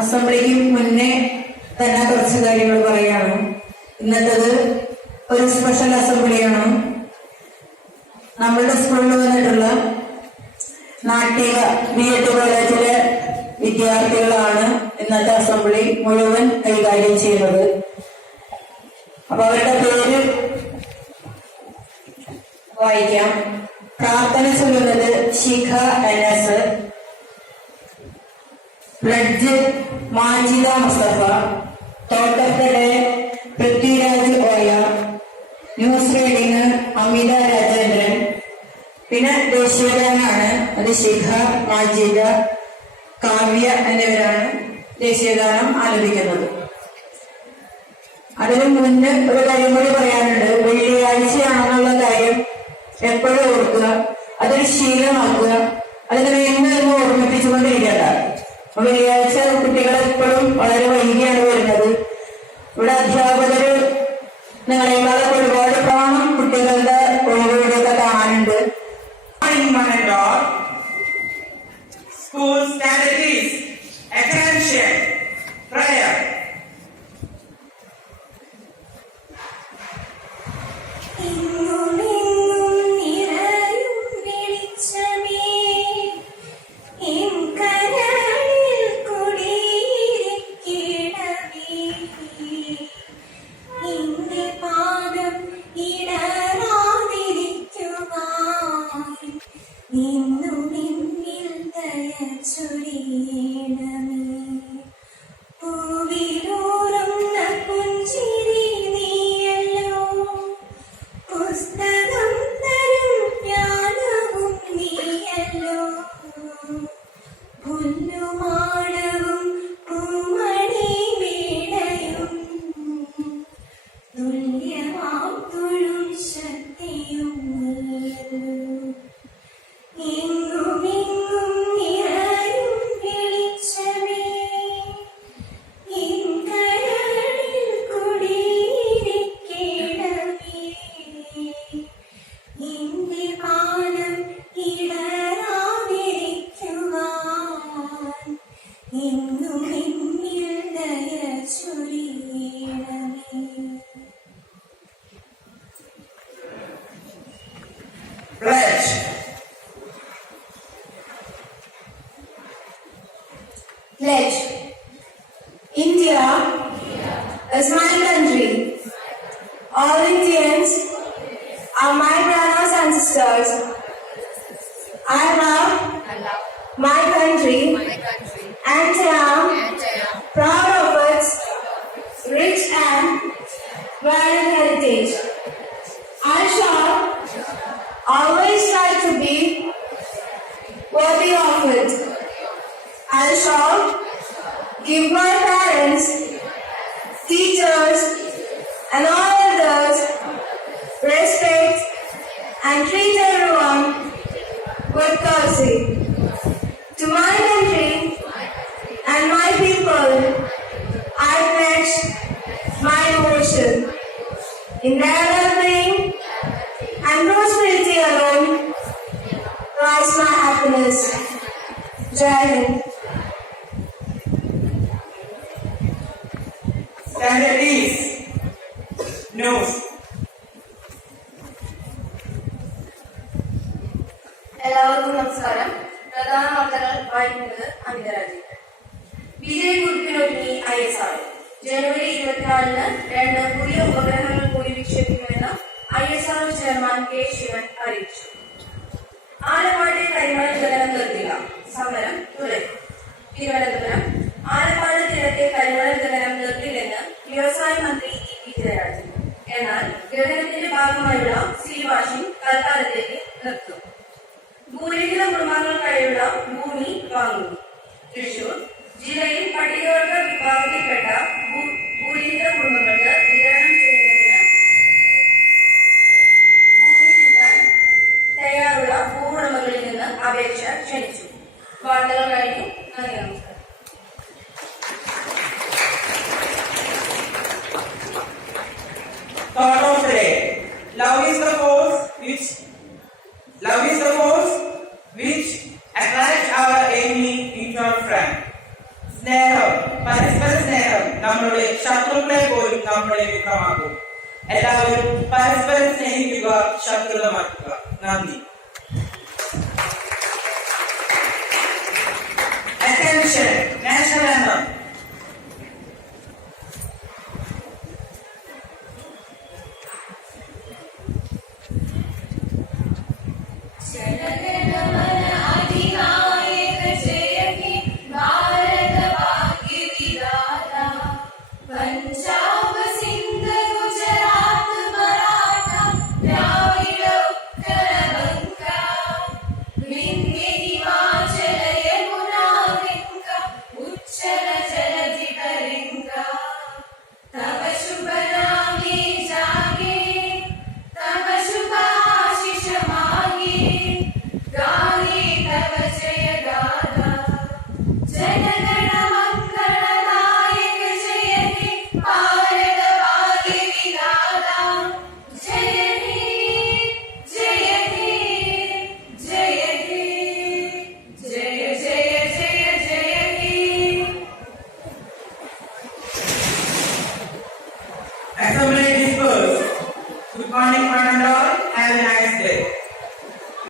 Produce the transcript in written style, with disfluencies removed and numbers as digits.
അസംബ്ലിക്ക് മുന്നേ തന്നെ കുറച്ച് കാര്യങ്ങൾ പറയാണ്. ഇന്നത്തേത് ഒരു സ്പെഷ്യൽ അസംബ്ലിയാണ്. നമ്മളുടെ സ്കൂളിൽ വന്നിട്ടുള്ള നാട്ടിക BEd കോളേജിലെ വിദ്യാർത്ഥികളാണ് ഇന്നത്തെ അസംബ്ലി മുഴുവൻ കൈകാര്യം ചെയ്യുന്നത്. അപ്പൊ അവരുടെ പേര് വായിക്കാം. പ്രാർത്ഥന ചൊല്ലുന്നത് ശിഖ NS, ബ്ലഡ്ജ് മാജിദ മുസ്തഫ, തോട്ടത്തിലെ പൃഥ്വിരാജ് ഓയ, ന്യൂസ് റീഡിങ് അമിത രാജേന്ദ്രൻ. പിന്നെ ദേശീയഗാനാണ്, അത് ശിഖ, മാജിദ, കാവ്യ എന്നിവരാണ് ദേശീയഗാനം ആലപിക്കുന്നത്. അതിനു മുന്നേ ഒരു കാര്യം കൂടി പറയാനുണ്ട്. വെള്ളിയാഴ്ചയാണെന്നുള്ള കാര്യം എപ്പോഴും ഓർക്കുക, അതൊരു ശീലമാക്കുക. അതിന് വേണ്ടി ഓർമ്മിപ്പിച്ചുകൊണ്ടിരിക്കേണ്ട. വെള്ളിയാഴ്ച കുട്ടികൾ എപ്പോഴും വളരെ വൈകിയാണ് വരുന്നത്. ഇവിടെ അധ്യാപകര് നിങ്ങളെക്കാളൊക്കെ ഒരുപാട് പ്രാണം കുട്ടികളുടെ ഒഴിവുകളൊക്കെ കാണാനുണ്ട്. School strategies, attention, prayer. Pledge. Pledge. India is my country. All Indians are my brothers and sisters. I love my country and I am proud of its rich and varied heritage. I shall always try to be worthy of it. I shall give my parents, teachers, and all others respect and treat everyone with courtesy. To my country and my people, I pledge my devotion. In their well-being and prosperity alone lies my happiness. Jai Hind. Standard is nose. എല്ലാവർക്കും നമസ്കാരം. പ്രധാന വാർത്തകൾ വായിക്കുന്നത് അമിത Rajendran. വിജയകുറിപ്പിനൊരുങ്ങി ISRO. ജനുവരി 24-ന് 2 പുതിയ ഉപഗ്രഹങ്ങൾ കൂടി വിക്ഷേപിക്കുമെന്ന് ISRO chairman K. Shivan അറിയിച്ചു. ആലപ്പാട് കരിമണൽ ഖനനം നിർത്തില്ല, സമരം തുടരും. തിരുവനന്തപുരം. ആലപ്പാട് തീരത്തെ കരിമണൽ ഖനനം നിർത്തില്ലെന്ന് വ്യവസായ മന്ത്രി Prithweeraj. എന്നാൽ ഖനനത്തിന്റെ ഭാഗമായുള്ള സീൽ വാഷിംഗ് തൽക്കാലത്തേക്ക് നിർത്തും. ഭൂരഹിത കുടുംബങ്ങൾക്കായുള്ള ഭൂമി വാങ്ങുന്നു. തൃശൂർ. ജില്ലയിൽ പട്ടികവർഗ വിഭാഗത്തിൽപ്പെട്ട ഭൂരഹിത കുടുംബങ്ങൾക്ക് വിതരണം ചെയ്യുന്നതിന് ഭൂമി വിൽക്കാൻ തയ്യാറുള്ള ഭൂവുടമകളിൽ നിന്ന് അപേക്ഷ ക്ഷണിച്ചു. വാർത്തകൾ കഴിഞ്ഞു. നന്ദി, നമസ്കാരം. Thought of the day. Love is the force which attracts our enemy into our friend. സ്നേഹം, പരസ്പര സ്നേഹം നമ്മളുടെ ശത്രുക്കളെ പോലും നമ്മളെ മിത്രമാക്കും. എല്ലാവരും പരസ്പരം സ്നേഹിക്കുക, ശത്രുത മാറ്റുക. നന്ദി. Attention, national anthem. Assembly dispersed. Good morning, one and all. Have a nice day.